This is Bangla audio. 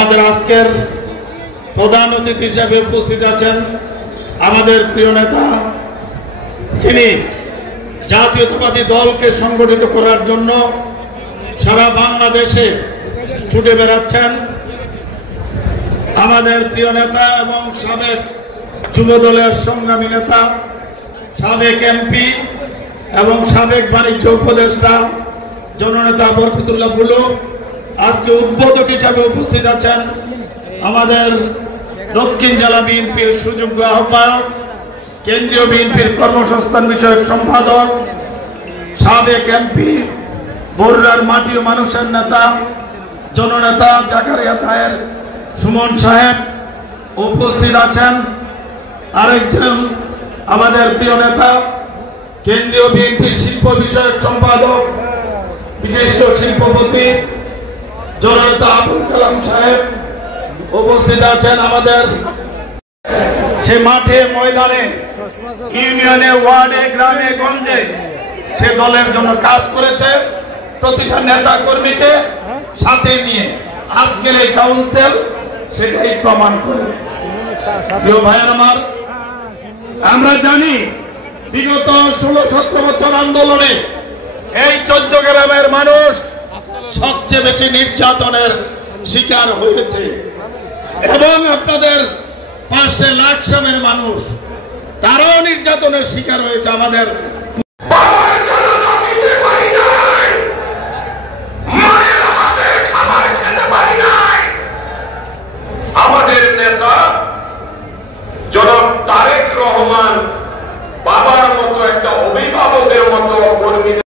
আমাদের আজকের প্রধান অতিথি হিসেবে উপস্থিত আছেন আমাদের প্রিয় নেতা, যিনি জাতীয়তাবাদী দলকে সংগঠিত করার জন্য সারা বাংলাদেশে ছুটে বেড়াচ্ছেন। আমাদের প্রিয় নেতা এবং সাবেক যুব দলের সংগ্রামী নেতা, সাবেক এমপি এবং সাবেক বাণিজ্য উপদেষ্টা জননেতা বরকতুল্লাহ বুলু আজকে উদ্বোধক হিসাবে উপস্থিত আছেন। আমাদের দক্ষিণ জেলা বিএনপির সুযোগ্য আহ্বায়ক, কেন্দ্রীয় বিএনপির কর্মসংস্থান বিষয়ক সম্পাদক, সাবেক এমপি, বরুড়ার মাটি ও মানুষের নেতা জননেতা জাকারিয়া তাহের সুমন সাহেব উপস্থিত আছেন। আরেকজন আমাদের প্রিয় নেতা, কেন্দ্রীয় বিএনপির শিল্প বিষয়ক সম্পাদক, বিশিষ্ট শিল্পপতি জননেতা আবুল কালাম সাহেব উপস্থিত আছেন। আমাদের সে মাঠে ময়দানে, ইউনিয়নে, ওয়ার্ডে, গ্রামে গঞ্জে সে দলের জন্য কাজ করেছে। প্রতিটা নেতা কর্মীকে সাথে নিয়ে আজকের এই কাউন্সিল সেটাই প্রমাণ করে। প্রিয় ভাইয়ের আমার, আমরা জানি বিগত 16-17 বছর আন্দোলনে এই 14 গ্রামের মানুষ সবচেয়ে বেশি নির্যাতনের শিকার হয়েছে এবং আপনাদের পাশে লাকসামের মানুষ তারাও নির্যাতনের শিকার হয়েছে। আমাদের